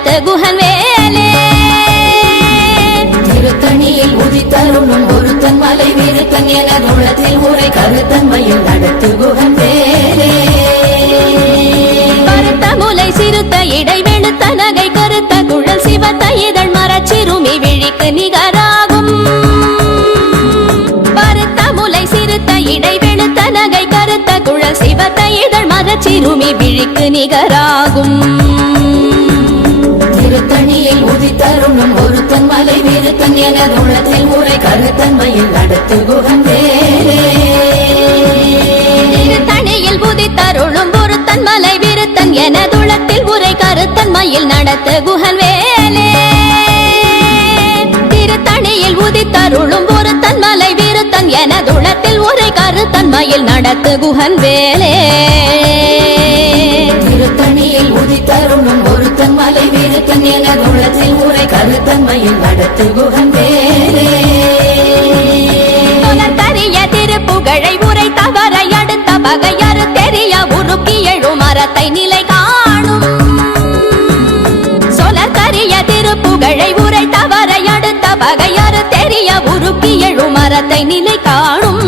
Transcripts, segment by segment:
நடத்து குகன் வேலே திருத்தணியில் உதித்தருளும் ஒருத்தன் மலை விருத்தன் என உள்ளத்தில் உரை கருத்தன்மையில் நடத்து குகன் வேலே கருத்த முலை சிறுத்த இடை வெளுத்த நகை கருத்த குழல் சிவத்த இதழ் மரச்சிறுமி விழிக்கு நிகராகும் கருத்த முலை சிறுத்த இடை வெளுத்த நகை கருத்த குழல் சிவத்த இதழ் மரச்சிறுமி விழிக்கு நிகராகும் திருத்தணியில் உதித்தருளும் ஒருத்தன் மலை விருத்தன் என உள்ளத்தில் உரை கருத்தன்மையில் நடத்து குகன் வேலே திருத்தணியில் உதித்தருளும் ஒருத்தன் மலை விருத்தன் என துளத்தில் உரை கருத்தன்மையில் நடத்து குகன் வேலே திருத்தணியில் உதித்தருளும் ஒருத்தன் மலை விருத்தன் என துளத்தில் உரை கருத்தன்மையில் நடத்து குகன் வேலே திருத்தணியில் உதித்தருளும் ஒருத்தன் மலை விருத்தன் என உள்ளத்தில் உரை கருத்தன்மையில் நடத்து குகன் வேலே புலத்தறிய திருப்புகழை உரை தவறை அடுத்த பகையறு தெரிய உருக்கி எழும் மரத்தை நிலை காணும் சொலத்தறிய திருப்புகழை உரை தவறை அடுத்த பகையறு தெரிய உருக்கி எழும் மரத்தை நிலை காணும்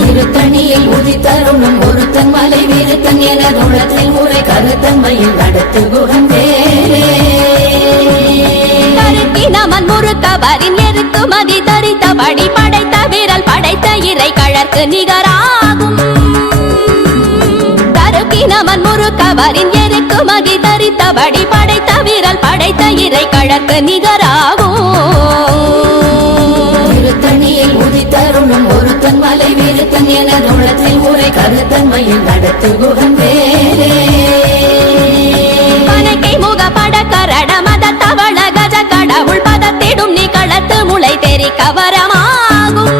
திருத்தணியில் உதித்தருளும் ஒருத்தன் மலை விருத்தன் என உள்ளத்தில் உரை கருத்தன்மையில் நடத்து குகன் வேலே கருக்கினமன் முறுக்கவரின் எருக்கு மதி தரித்தபடி படைத்த விரல் படைத்த இறை கழற்கு நிகராகும் கருக்கினமன் முறுக்கவரின் எருக்கு மதி தரித்தபடி படைத்த விரல் படைத்த இறை கழற்கு நிகராகும் திருத்தணியில் உதித்தருளும் ஒருத்தன் மலை விருத்தன் என உள்ளத்தில் உரை கருத்தன்மையில் நடத்து குகன் வேலே பனைக்கை முக பட கரட மத தவள கஜ கடவுள் பதத்திடும் நீ களத்து முளை தெரி கவரமாகும்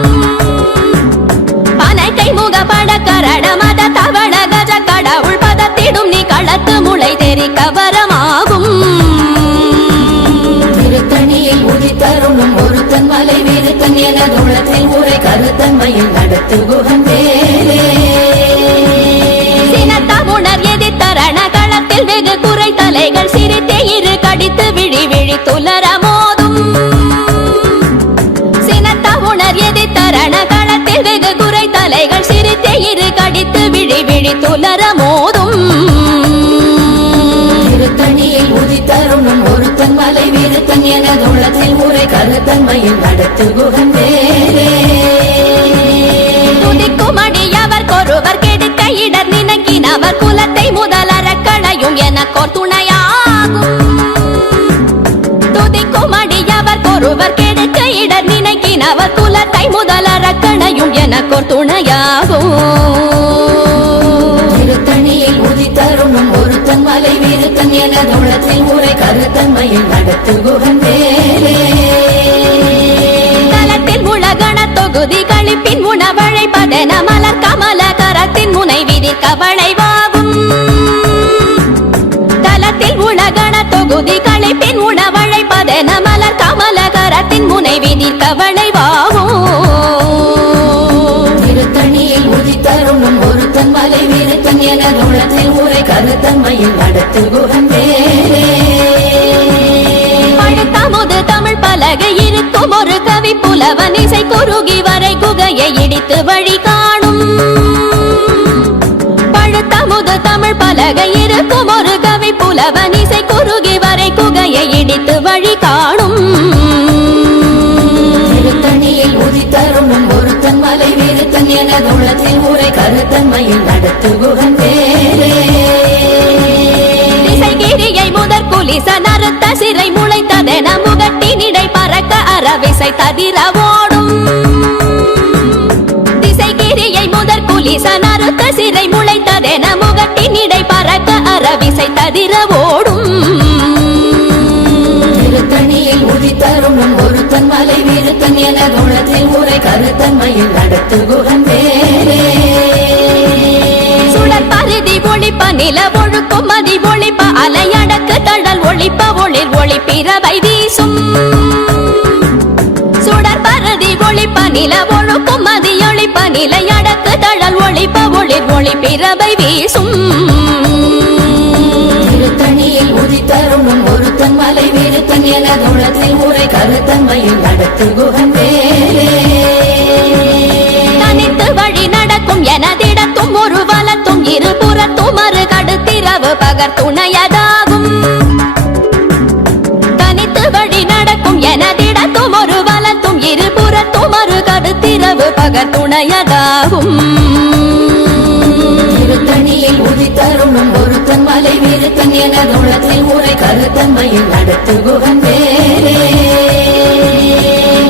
பனைக்கை முக பட கரட மத தவள கஜ கடவுள் பதத்திடும் நீ களத்து முளை தெரி கவரமாகும் திருத்தணியில் உதித்தருளும் ஒருத்தன் மலை விருத்தன் என உள்ளத்தில் உரை கருத்தன்மையில் நடத்து குகன் வேலே சினத்தமுணர் எதிர்த்தரண களத்தில் வெகு குறை தலைகள் சிரித்தே இரு கடித்து விழி விழி துலர மோதும் சினத்தமுணர் எதிர்த்தரண களத்தில் வெகு குறை தலைகள் சிரித்தே இரு கடித்து விழி விழி துலர மோதும் திருத்தணியில் உதித்தருளும் ஒருத்தன் மலை விருத்தன் என உள்ளத்தில் உரை கருத்தன்மையில் நடத்து குகன் வேலே துதிக்கும் அடியவர் கொருவர் கெடுக்க இடர் நினைக்கினவர் குலத்தை முதலற களையும் எனக்கோர் துணையாகும் துதிக்கும் அடியவர் கொருவர் கெடுக்க இடர் நினைக்கினவர் குலத்தை முதலற களையும் எனக்கோர் துணையாகும் திருத்தணியில் உதித்தருளும் ஒருத்தன் மலை விருத்தன் என உள்ளத்தில் உரை கருத்தன்மையில் நடத்து குகன் வேலே தலத்தில் உலகண தொகுதி கழிப்பின் உணவழைப்பதென மலர் கமல கரத்தின் முனை விதி கவளைவாகும் தலத்தில் உலகண தொகுதி கழிப்பின் உணவழைப்பதென மலர் கமல கரத்தின் முனை விதி கவளைவாகும் திருத்தணியில் உதித்தருளும் ஒருத்தன் மலை விருத்தன் என உள்ளத்தில் உரை கருத்தன்மையில் நடத்து குகன் வேலே பழுத்தமுது தமிழ் பலகை இருக்கும் ஒரு கவி புலவன் இசை குறுகி வரை குகையை இடித்து வழி காணும் பழுத்தமுது தமிழ் பலகை இருக்கும் ஒரு கவி புலவன் இசை குறுகி வரை குகையை இடித்து வழி காணும் திருத்தணியில் உதித்தருளும் ஒருத்தன் மலை விருத்தன் என உள்ளத்தில் உரை கருத்தன்மையில் நடத்து குகன் வேலே திசைகிரியை முதற் குலிச நறுத்த சிறை முளைத்ததென முகட்டினிடை பறக்க அறவிசை ததிர ஓடும் திசைகிரியை முதற் குலிச நறுத்த சிறை முளைத்ததென முகட்டினிடை பறக்க அறவிசை ததிர ஓடும் திருத்தணியில் உதித்தருளும் ஒருத்தன் மலை விருத்தன் என உள்ளத்தில் உரை கருத்தன்மையில் நடத்து குகன் வேலே சுடர் பருதி ஒளிப்ப நில ஒழுக்கும் மதி ஒளிப்ப அலையடக்கு தழல் ஒளிப்ப ஒளிர் ஒளிப்பிரவை வீசும் சுடர் பருதி ஒளிப்ப நில ஒழுக்கும் மதி ஒளிப்ப நிலையடக்கு தழல் ஒளிப்ப ஒளிர் ஒளிப்பிரவை வீசும் திருத்தணியில் வீரத்தன் என தோளத்தில் உரை கருத்தன்மையில் நடத்து குகந்தேரே தனித்து வழி நடக்கும் எனதிடத்தும் ஒரு வலத்தும் இருபுறத்தும் மறு கடுத்திரவு பகர் துணையதாகும் தனித்து வழி நடக்கும் எனதிடத்தும் ஒரு வலத்தும் இருபுறத்தும் மறு கடுத்திரவு பகர் துணையதாகும் திருத்தணியில் உதித்தருணும் ஒருத்தன் மலை வீரத்தன் என தோளத்தில் உரை கருத்தன்மையில் நடத்து குகந்தேரே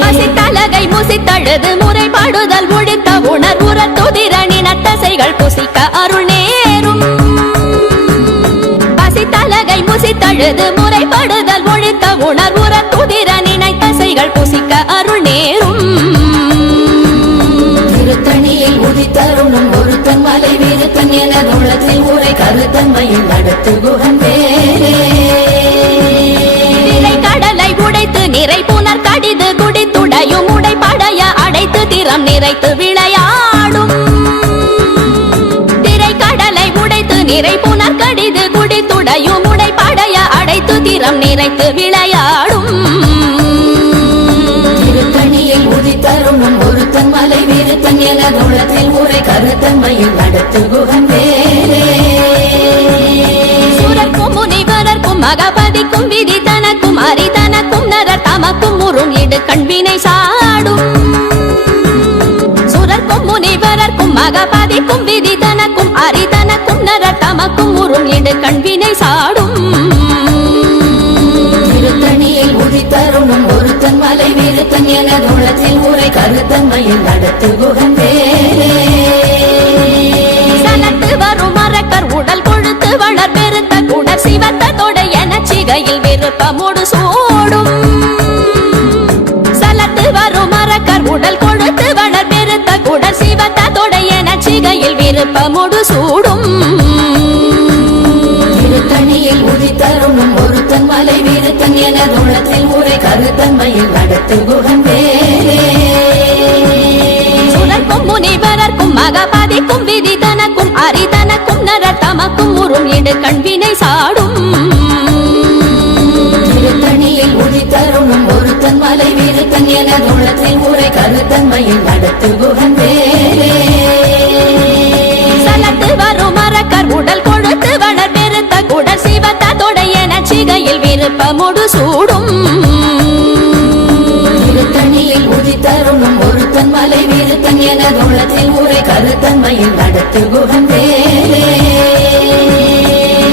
பசித்தலகை முசித்தழுது முறைப்பாடுதல் ஒழித்த உணர்வுறத்துதிரணின தசைகள் புசிக்க அருள் நேரும் பசித்தலகை முசித்தழுது முறைப்படுதல் ஒழித்த உணர்வுறத்துதிரணின தசைகள் புசிக்க அருள் நேரும் திருத்தணியில் உதித்தருணும் ஒருத்தன் மலை வீரத்தன் என தோளத்தில் உரை கருத்தன்மையில் நடத்து குகந்தேரே கடலை உடைத்து நிறை புனர் கடிது குடித்துடையும் உடைப்படைய அடைத்து திறம் நிறைத்து விளையாடும் திரை கடலை உடைத்து நிறை புனர் கடிது குடித்துடையும் உடைப்படைய அடைத்து திறம் நிறைத்து விளையாடும் திருத்தணியில் உதித்தருணும் ஒருத்தன் மலை வீரத்தன் என தோளத்தில் உரை கருத்தன்மையில் நடத்து குகந்தேரே சுரக்கும் முனிவரர்க்கும் மகபதிக்கும் விதி தனக்கும் அரிதனக்கும் நரர் தமக்கும் முறும் இடு கண்வினை சாடும் சுரர்க்கும் முனிவரர்க்கும் மகபதிக்கும் விதி தனக்கும் அரிதனக்கும் நரர் தமக்கும் முறும் இடு கண்வினை சாடும் திருத்தணியில் உதித்தருணும் ஒருத்தன் மலை வீரத்தன் என தோளத்தில் உரை கருத்தன்மையில் நடத்து குகந்தேரே சலத்து வரும் மரக்கர் உடல் கொழுத்து வளர் பெருத்த குடர் சிவத்த தொட என சிகையில் விருப்பமோடு சூடும் சலத்து வரும் மரக்கர் உடல் கொழுத்து வளர் பெருத்த குடர் சிவத்த தொட என சிகையில் விருப்பமோடு சூடும் திருத்தணியில் உதித்தருணும் ஒருத்தன் மலை வீரத்தன் என தோளத்தில் உரை கருத்தன்மையில் நடத்து குகந்தேரே சுரர்க்கும் முனிவரர்க்கும் மகபதிக்கும் விதி தனக்கும் அரிதனக்கும் நரர் தமக்கும் உறும் இடு கண்வினை சாடும் திருத்தணியில் உதித்தருணும் ஒருத்தன் மலை வீரத்தன் என தோளத்தில் உரை கருத்தன்மையில் நடத்து குகந்தேரே சலத்து வரும் மரக்கர் உடல் கொழுத்து வளர் பெருத்த குடர் சிவத்த தொட என சிகையில் விருப்பமோடு சூடும் திருத்தணியில் உதித்தருணும் ஒருத்தன் மலை வீரத்தன் என தோளத்தில் உரை கருத்தன்மையில் நடத்து குகந்தேரே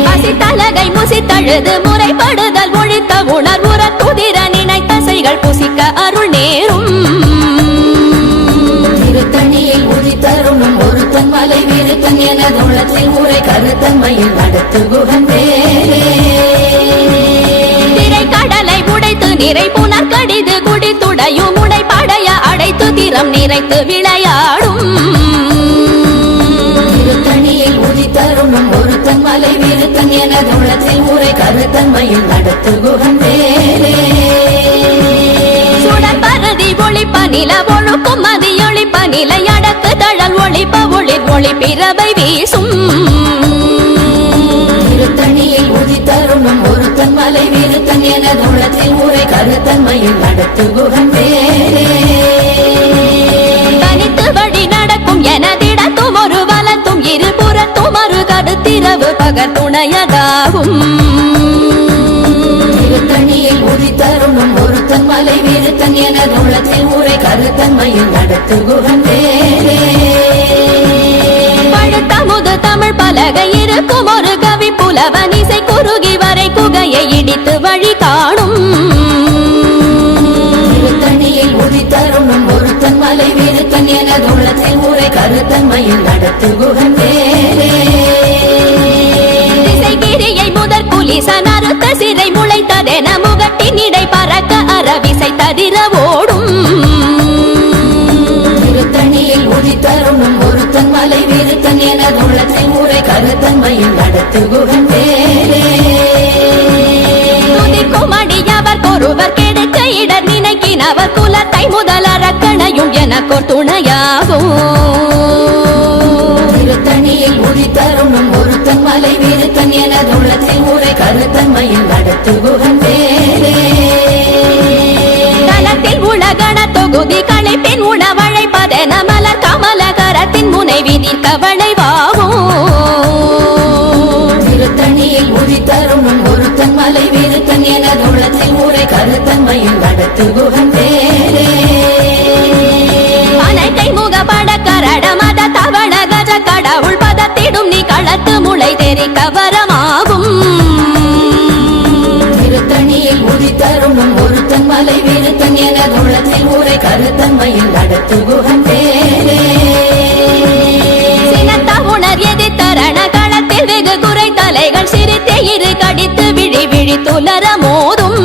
பசித்தலகை முசித்தழுது முறைப்படுதல் ஒழித்த உணர்வுறத்துதிர நினைத்த தசைகள் புசிக்க அருள் நேரும் திருத்தணியில் உதித்தருணும் ஒருத்தன் மலை வீரத்தன் என தோளத்தில் உரை கருத்தன்மையில் நடத்து குகந்தேரே திரை கடலை உடைத்து நிறை புனர் கடிது குடித்துடையும் உடைப்படைய அடைத்து திறம் நிறைத்து விளையாடும் திருத்தணியில் உதித்தருணும் ஒருத்தன் மலை வீரத்தன் என தோளத்தில் உரை கருத்தன்மையில் நடத்து குகந்தேரே சுடற்பரதி ஒளிப்ப நில ஒழுக்கும் மதியொளிப்ப நிலை அடக்கு தழல் ஒளிப்ப ஒளிர் ஒளி பிறவை வீசும் திருத்தணியில் உதித்தருணும் ஒருத்தன் மலை வீரத்தன் என தோளத்தில் உரை கருத்தன்மையில் நடத்து குகந்தேரே தனித்து வழி நடக்கும் எனதிடத்தும் ஒரு வலத்தும் இருபுறத்தும் மறு கடுத்திரவு பகர் துணையதாகும் திருத்தணியில் உதித்தருணும் ஒருத்தன் மலை வீரத்தன் என தோளத்தில் உரை கருத்தன்மையில் நடத்து குகந்தேரே பழுத்தமுது தமிழ் பலகை இருக்கும் ஒரு கவி புலவன் இசை குறுகி வரை குகையை இடித்து வழி காணும் திருத்தணியில் உதித்தருணும் ஒருத்தன் மலை வீரத்தன் என தோளத்தில் உரை கருத்தன்மையில் நடத்து குகந்தேரே திசைகிரியை முதற் குலிசன் அறுத்த சிறை முளைத்ததென முகட்டின் இடை பறக்க அரவிசை ததிர ஓடும் திருத்தணியில் உதித்தருணும் ஒருத்தன் மலை வீரத்தன் என தோளத்தில் உரை கருத்தன்மையில் நடத்து குகந்தேரே துதிக்கும் அடியவர் ஒருவர் கெடுக்க இடர் நினைக்கினவர் குலத்தை முதல் அரக்கணையும் எனக்கோர் துணையாகும் திருத்தணியில் உதித்தருணும் ஒருத்தன் மலை வீரத்தன் என தோளத்தில் உரை கருத்தன்மையில் நடத்து குகந்தேரே உதித்தருணும் ஒருத்தன் மலை விருத்தன் எனதுள்ளத்தில் ஊரை கருத்தன்மையில் நடத்து குகன் வேலே அனைத்தை முகப்பட கரட மத தவண கஜ கடவுள் பதத்திடும் நீ களத்து முளை தெரிக்க வரமாகும் திருத்தணியில் உதித்தருணும் ஒருத்தன் மலை விருத்தன் எனதுள்ளத்தில் ஊரை கருத்தன்மையில் நடத்து குகன் வேலே சினத்த உணர் எதிர்த்தரண களத்தில் வெகு குறை தலைகள் சிரித்தே இரு கடித்து விழி விழி துலர மோதும்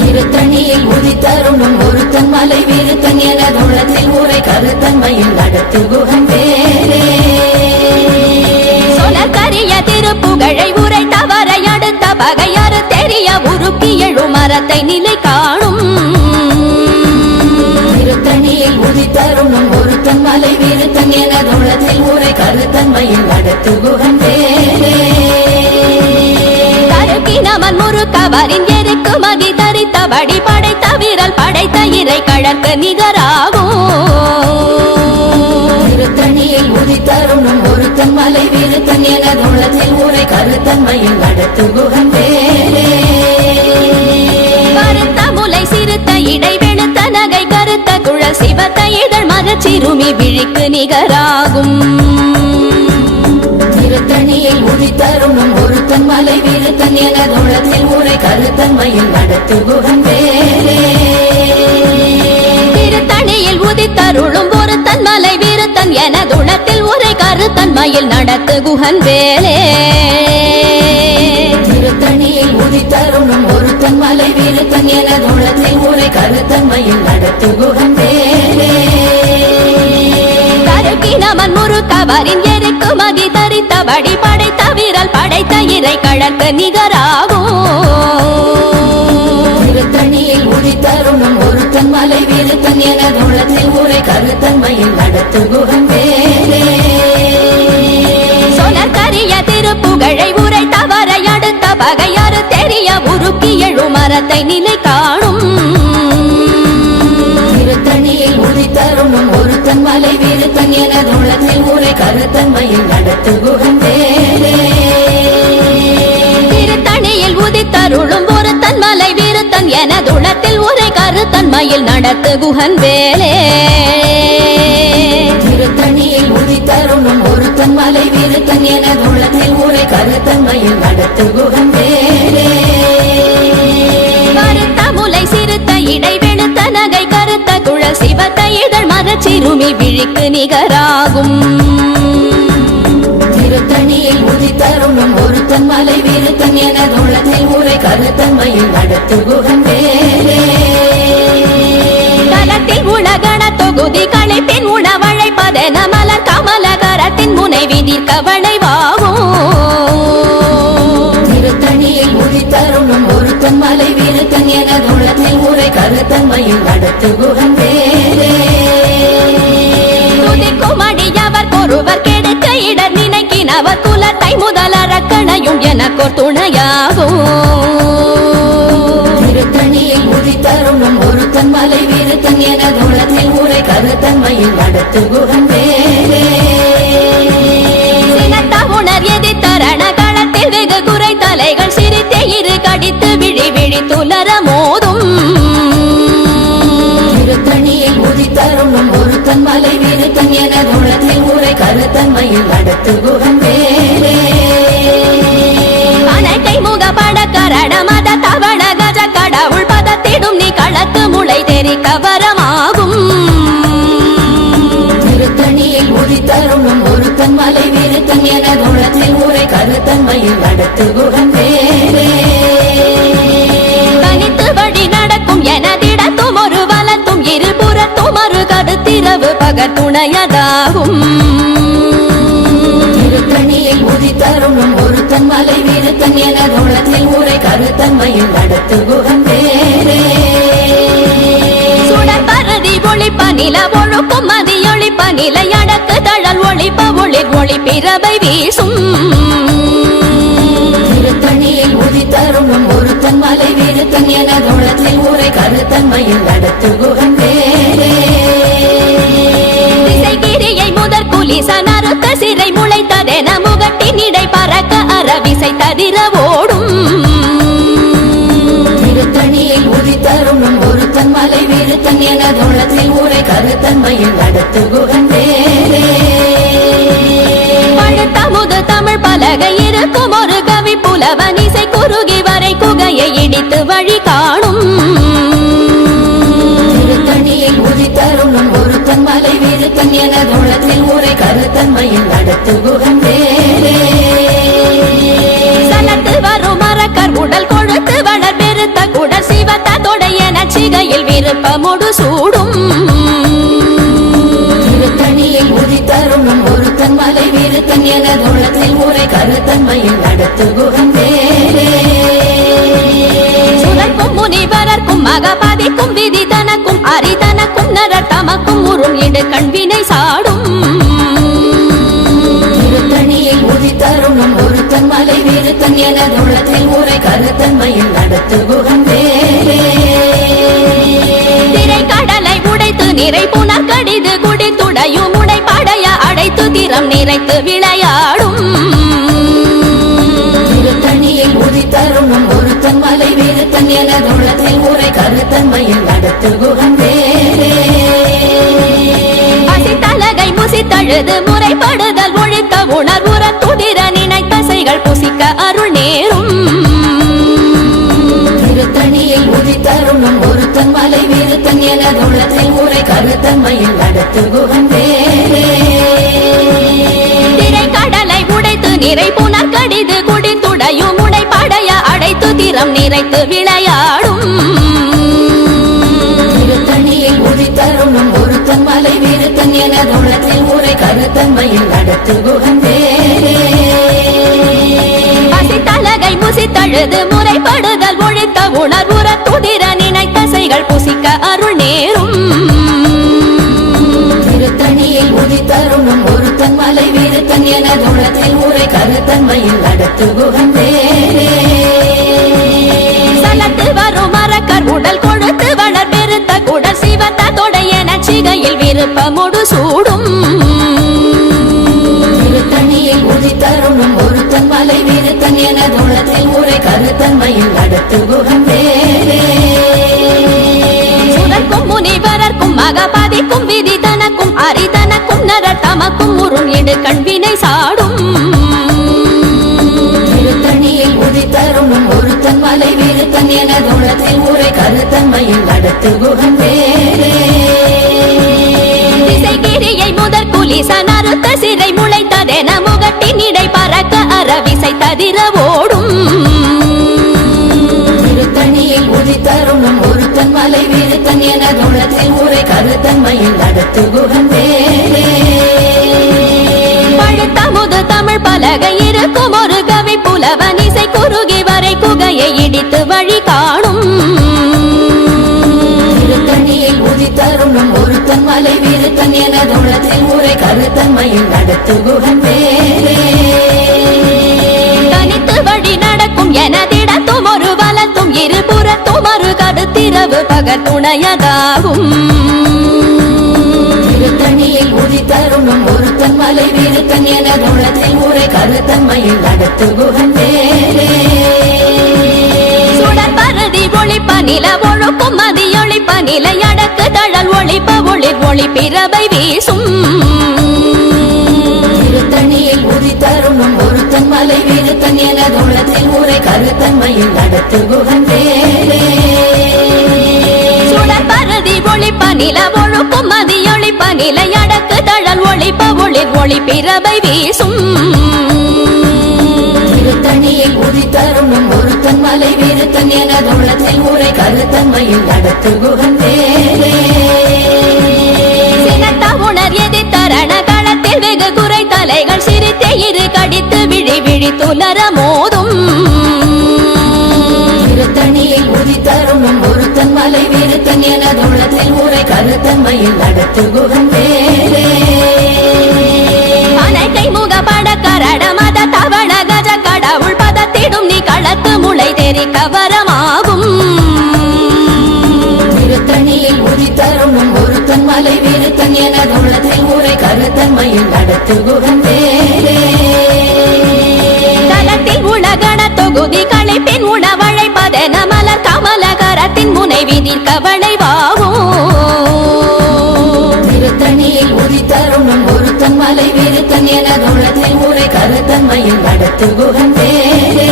திருத்தணியில் உதித்தருணும் ஒருத்தன் மலை விருத்தன் எனதுள்ளத்தில் ஊரை கருத்தன்மையில் நடத்து குகன் வேலே சொலக்கரிய திருப்புகழை உரை தவறை அடுத்த பகையறு தெரிய உருக்கி எழு மரத்தை நிலை காணும் திருத்தணியில் உதித்தருணும் ஒருத்தன் மலை விருத்தன் எனதுள்ளத்தில் ஊரை கருத்தன்மையில் நடத்து குகன் வேலே கருக்கினமன் முறுக்கவரின் எருக்கு மதி தரித்தபடி படைத்த வீரல் படைத்த இறை கழற்கு நிகராகும் திருத்தணியில் உதித்தருணும் ஒருத்தன் மலை விருத்தன் எனதுள்ளத்தில் ஊரை கருத்தன்மையில் நடத்து குகன் வேலே கருத்த முலை சிறுத்த இடை வெளுத்த நகை கருத்த குழல் சிவத்த இதழ் மரச்சிறுமி விழிக்கு நிகராகும் திருத்தணியில் உதித்தருணும் ஒருத்தன் மலை விருத்தன் எனதுள்ளத்தில் ஊரை கருத்தன்மையில் நடத்து குகன் வேலே திருத்தணியில் உதித்தருளும் ஒருத்தன் மலை விருத்தன் எனதுளத்தில் உரை கருத்தன்மையில் நடத்து குகன் வேலே திருத்தணியில் உதித்தருணும் ஒருத்தன் மலை விருத்தன் எனதுள்ளத்தில் ஊரை கருத்தன்மையில் நடத்து குகன் வேலே கருக்கினமன் முறுக்கவரின் எருக்கு மதி தரித்தபடி படைத்த வீரல் படைத்த இறை கழற்கு நிகராகும் திருத்தணியில் உதித்தருணும் ஒருத்தன் மலை விருத்தன் எனதுள்ளத்தில் ஊரை கருத்தன்மையில் நடத்து குகன் வேலே சொலக்கரிய திருப்புகழை உரை தவறை அடுத்த பகையறு தெரிய உருக்கி எழு மரத்தை நிலை காணும் திருத்தணியில் உதித்தருணும் ஒருத்தன் மலை விருத்தன் எனதுள்ளத்தில் ஊரை கருத்தன்மையில் நடத்து குகன் வேலே திருத்தணியில் உதித்தருளும் ஒருத்தன் மலை விருத்தன் எனதுளத்தில் உரை கருத்தன்மையில் நடத்து குகன் வேலே திருத்தணியில் உதித்தருணும் ஒருத்தன் மலை விருத்தன் எனதுள்ளத்தில் ஊரை கருத்தன்மையில் நடத்து குகன் வேலே கருத்த முலை சிறுத்த இடை வெளுத்த நகை கருத்த குழல் சிவத்த இதழ் மரச்சிறுமி விழிக்கு நிகராகும் திருத்தணியில் உதித்தருணும் ஒருத்தன் மலை விருத்தன் எனதுள்ளத்தில் ஊரை கருத்தன்மையில் நடத்து குகன் வேலே கலத்தில் உலகண தொகுதி களைப்பின் உணவழைப்பதென மலர் கமல கரத்தின் முனை விதிர்க்க வளைவாகும் திருத்தணியில் உதித்தருணும் ஒருத்தன் மலை விருத்தன் எனதுள்ளத்தில் ஊரை கருத்தன்மையில் நடத்து குகன் வேலே துதிக்கும் அடியவர் ஒருவர் கெடுக்க இடர் நினைக்கினவர் குலத்தை முதல் அரக்கணையும் எனக்கோர் துணையாகும் திருத்தணியில் உதித்தருணும் ஒருத்தன் மலை விருத்தன் எனதுள்ளத்தில் ஊரை கருத்தன்மையில் நடத்து குகன் வேலே சினத்த உணர் எதிர்த்தரண களத்தில் வெகு குறை தலைகள் சிரித்தே இரு கடித்து விழி விழி துலர மோதும் திருத்தணியில் உதித்தருணும் ஒருத்தன் மலை விருத்தன் எனதுள்ளத்தில் ஊரை கருத்தன்மையில் நடத்து குகன் வேலே அனைத்தை முகப்பட கரட மத தவண கஜ கடவுள் பதத்திடும் நீ களத்து முளை தெரிக்க வரமாகும் திருத்தணியில் உதித்தருணும் ஒருத்தன் மலை விருத்தன் எனதுள்ளத்தில் ஊரை கருத்தன்மையில் நடத்து குகன் வேலே தனித்து வழி நடக்கும் எனதிடத்தும் ஒரு வலத்தும் இருபுறத்தும் ஒரு கருத்திரவு பகத்துணையதாகும் திருத்தணியில் உதித்தருணும் ஒருத்தன் மலை விருத்தன் எனதுள்ளத்தில் ஊரை கருத்தன்மையில் நடத்து குகன் வேலே சுடற்பருதி ஒளிப்ப நில ஒழுக்கும் மதியொளிப்ப நிலை அடக்கு தழல் ஒளிப்ப ஒளிர் ஒளி பிறவை வீசும் திருத்தணியில் உதித்தருணும் ஒருத்தன் மலை விருத்தன் எனதுள்ளத்தில் ஊரை கருத்தன்மையில் நடத்து குகன் வேலே திசைகிரியை முதற் குலிச நறுத்த சிறை முளைத்ததென முகட்டின் இடை பறக்க அற அரவிசை ததிர ஓடும் திருத்தணியில் உதித்தரும் ஒருத்தன் மலை விருத்தன் எனதுள்ளத்தில் ஊரை கருத்தன்மையில் நடத்து குகந்தேரே பழுத்தமுது தமிழ் பலகை இருக்கும் ஒரு கவி புலவன் இசை குறுகி வரை குகையை இடித்து வழி காணும் திருத்தணியில் உதித்தரும் ஒருத்தன் மலை விருத்தன் எனதுள்ளத்தில் ஊரை கருத்தன்மையில் நடத்து குகந்தேரே சலத்து வரும் மரக்கர் உடல் கொழுத்து வளர் பெருத்த குடல் சிவத்த தொடைய நச்சிகையில் விருப்பமுடு சூடும் திருத்தணியில் உதித்தரும் ஒருத்தன் மலை விருத்தன் எனதுள்ளத்தில் ஊரை கருத்தன்மையில் நடத்து குகந்தேரே சுழற்கும் முனிவரர்க்கும் மகபாதிக்கும் விதி தனக்கும் அரிதனக்கும் நரர் தமக்கும் உறும் இடு கண்வினை சாடும் திருத்தணியில் உதித்தரும் ஒருத்தன் மலை விருத்தன் எனதுள்ளத்தில் ஊரை கருத்தன்மையில் நடத்து குகந்தேரே திரை கடலை உடைத்து நிறை புனர் கடிது குடித்துடையும் உடை படைய அடைத்து திறம் நிறைத்து விளையாடும் திருத்தணியில் உதித்தரும் ஒருத்தன் மலை விருத்தன் எனதுள்ளத்தில் ஊரை கருத்தன்மையில் நடத்து குகந்தேரே பசித்தலகை முசித்தழுது முறைப்படுதல் ஒழித்த உணர்வுற துதிர நினைத்தசைகள் புசிக்க அருள் நேரும் திருத்தணியில் உதித்தரும் ஒருத்தன் மலை விருத்தன் எனதுள்ளத்தில் ஊரை கருத்தன்மையில் நடத்து குகந்தேரே திரை கடலை உடைத்து நிறை புனர் கடிது குடித்துடையும் உடை படைய அடைத்து திறம் நிறைத்து விளையாடும் திருத்தணியில் உதித்தரும் ஒருத்தன் மலை விருத்தன் எனதுள்ளத்தில் ஊரை கருத்தன்மையில் நடத்து குகந்தேரே பசித்தலகை முசித்தழுது முறைப்படுதல் ஒழித்த உணர்வுற துதிர நினைத்தசைகள் புசிக்க அருள் நேரும் திருத்தணியில் உதித்தரும் ஒருத்தன் மலை விருத்தன் எனதுள்ளத்தில் ஊரை கருத்தன்மையில் நடத்து குகந்தேரே சலத்து வரும் மரக்கர் உடல் கொழுத்து வளர் பெருத்த குடல் சிவத்த தொடைய நச்சிகையில் விருப்பமுடு சூடும் திருத்தணியில் உதித்தரும் ஒருத்தன் மலை விருத்தன் எனதுள்ளத்தில் ஊரை கருத்தன்மையில் நடத்து குகந்தேரே சுழற்கும் முனிவரர்க்கும் மகபாதிக்கும் விதி தனக்கும் அரிதனக்கும் நரர் தமக்கும் உறும் இடு கண்வினை சாடும் திருத்தணியில் உதித்தரும் ஒருத்தன் மலை விருத்தன் எனதுள்ளத்தில் ஊரை கருத்தன்மையில் நடத்து குகந்தேரே திசைகிரியை முதற் குலிசன் அறுத்த சிறை முளைத்ததென முகட்டின் இடை பறக்க அரவிசை ததிர ஓடும் திருத்தணியில் உதித்தரும் ஒருத்தன் மலை விருத்தன் எனதுள்ளத்தில் ஊரை கருத்தன்மையில் நடத்து குகந்தேரே பழுத்தமுது தமிழ் பலகை இருக்கும் ஒரு கவி புலவன் இசை குறுகி வரை குகையை இடித்து வழி காணும் திருத்தணியில் உதித்தரும் ஒருத்தன் மலை விருத்தன் எனதுள்ளத்தில் ஊரை கருத்தன்மையில் நடத்து குகந்தேரே தனித்து வழி நடக்கும் எனதிடத்தும் ஒரு வலத்தும் இருபுறத்தும் ஒரு கருத்திரவு பகல் துணையதாகும் திருத்தணியில் உதித்தரும் ஒருத்தன் மலை விருத்தன் எனதுள்ளத்தில் ஊரை கருத்தன்மையில் நடத்து குகந்தேரே சுடர் பருதி ஒளிப்ப நில ஒழுக்கும் மதியொளிப்ப நிலை அடக்கு தழல் ஒளிப்ப ஒளிர் ஒளி பிறவை வீசும் திருத்தணியில் உதித்தரும் ஒருத்தன் மலை விருத்தன் எனதுள்ளத்தில் ஊரை கருத்தன்மையில் நடத்து குகந்தேரே சுடர் பருதி ஒளிப்ப நில ஒழுக்கும் மதியொளிப்ப நிலை அடக்கு தழல் ஒளிப்ப ஒளிர் ஒளி பிறவை வீசும் திருத்தணியில் உதித்தரும் ஒருத்தன் மலை விருத்தன் எனதுள்ளத்தில் ஊரை கருத்தன்மையில் நடத்து குகந்தேரே சினத்த உணர் எதிர்த்தரண களத்தில் வெகு குறை தலைகள் சிரித்தே இரு கடித்து விழி விழி துலர மோதும் திருத்தணியில் உதித்தரும் ஒருத்தன் மலை விருத்தன் எனதுள்ளத்தில் ஊரை கருத்தன்மையில் நடத்து குகந்தேரே அனைக்கை முகப்பட கரட மத தவள கஜ கடவுள் பதத்திடும் நீ களத்து முளை தெரி கவரமாகும் திருத்தணியில் உதித்தரும் ஒருத்தன் மலை விருத்தன் எனதுள்ளத்தில் ஊரை கருத்தன்மையில் நடத்து குகந்தேரே தலத்தில் துதி களைப்பின் உணவழைப்பதென மலர் கமலகரத்தின் முனை விதிர்க்க வளைவாகும் திருத்தணியில் உதித்தருணும் ஒருத்தன் மலை விருத்தன் எனதுள்ளத்தில் உரை கருத்தன்மையில் நடத்து குகன் பேரே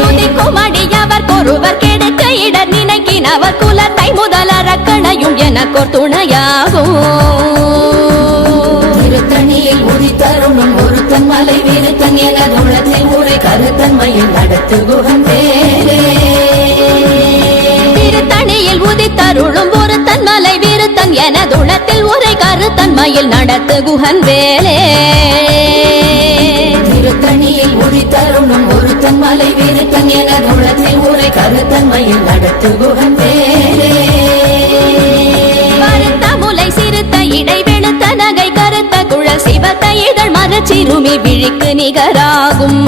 துதிக்கும் அடியவர் ஒருவர் கெடுக்க இடர் நினைக்கினவர் குலத்தை முதலரக்கணையும் எனக்கோர் துணையாகும் திருத்தணியில் உதித்தருணும் ஒருத்தன் மலை விருத்தன் எனதுள்ளத்தில் உரை கருத்தன்மையில் நடத்து குகன் பேரே திருத்தணியில் உதித்தருளும் ஒருத்தன் மலை விருத்தன் எனதுளத்தில் உரை கருத்தன்மையில் நடத்து குகன் வேலே திருத்தணியில் உதித்தருணும் ஒருத்தன் மலை விருத்தன் எனதுள்ளத்தில் உரை கருத்தன்மையில் நடத்து குகன் பேரே மறுத்த முலை சிறுத்த இடை வெளுத்த நகை கருத்த குழல் சிவத்த இதழ் மரச்சிறுமி விழிக்கு நிகராகும்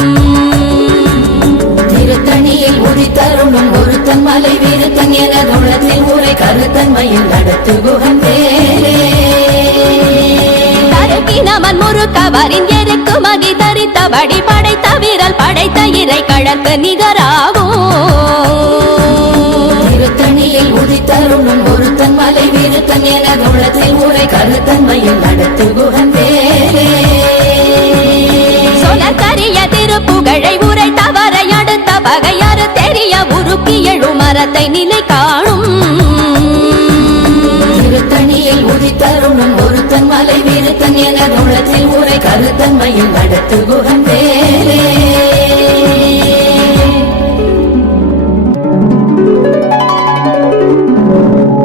திருத்தணியில் உதித்தருணும் ஒருத்தன் மலை விருத்தன் எனதுள்ளத்தில் உரை கருத்தன்மையில் நடத்து குகன் பேரே தருக்கினமன் முறுக்கவரின் எருக்கு மகி தரித்தபடி படைத்த வீரல் படைத்த இறை கழற்கு நிகராகும் திருத்தணியில் உதித்தருணும் ஒருத்தன் மலை விருத்தன் எனதுள்ளத்தில் உரை கருத்தன்மையில் நடத்து குகன் பேரே சொலக்கரிய திருப்புகழை உரை தவறை அடுத்த பகையாறு தெரிய உருக்கி எழும் மரத்தை நிலை காணும் திருத்தணியில் உதித்தருணும் ஒருத்தன் மலை விருத்தன் எனதுள்ளத்தில் உரை கருத்தன்மையில் நடத்து குகன் பேரே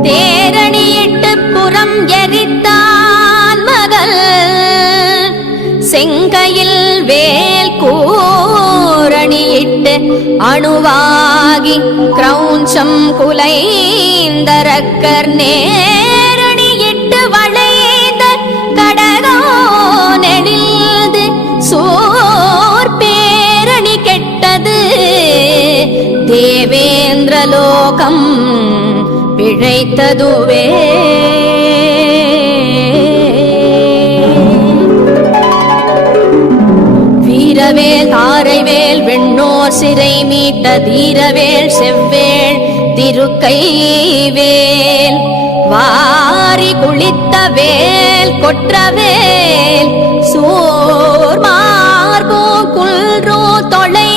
தேரணியிட்டு புறம் எரித்தான் மகள் செங்கையில் வேல் கூரணியிட்டு அணுவாகி கிரௌஞ்சம் குலைந்தரக்கர் நேரணியிட்டு வளைந்த கடகோ நெடில்து சோர் பேரணி கெட்டது தேவேந்திரலோகம் பிழைத்ததுவே வீரவேல் தாரைவேல் வெண்ணோர் சிறை மீட்ட தீரவேல் செவ்வேள் திருக்கைவேல் வாரி குளித்த வேல் கொற்றவேல் சோர் மார்போ குல்ரோ தொலை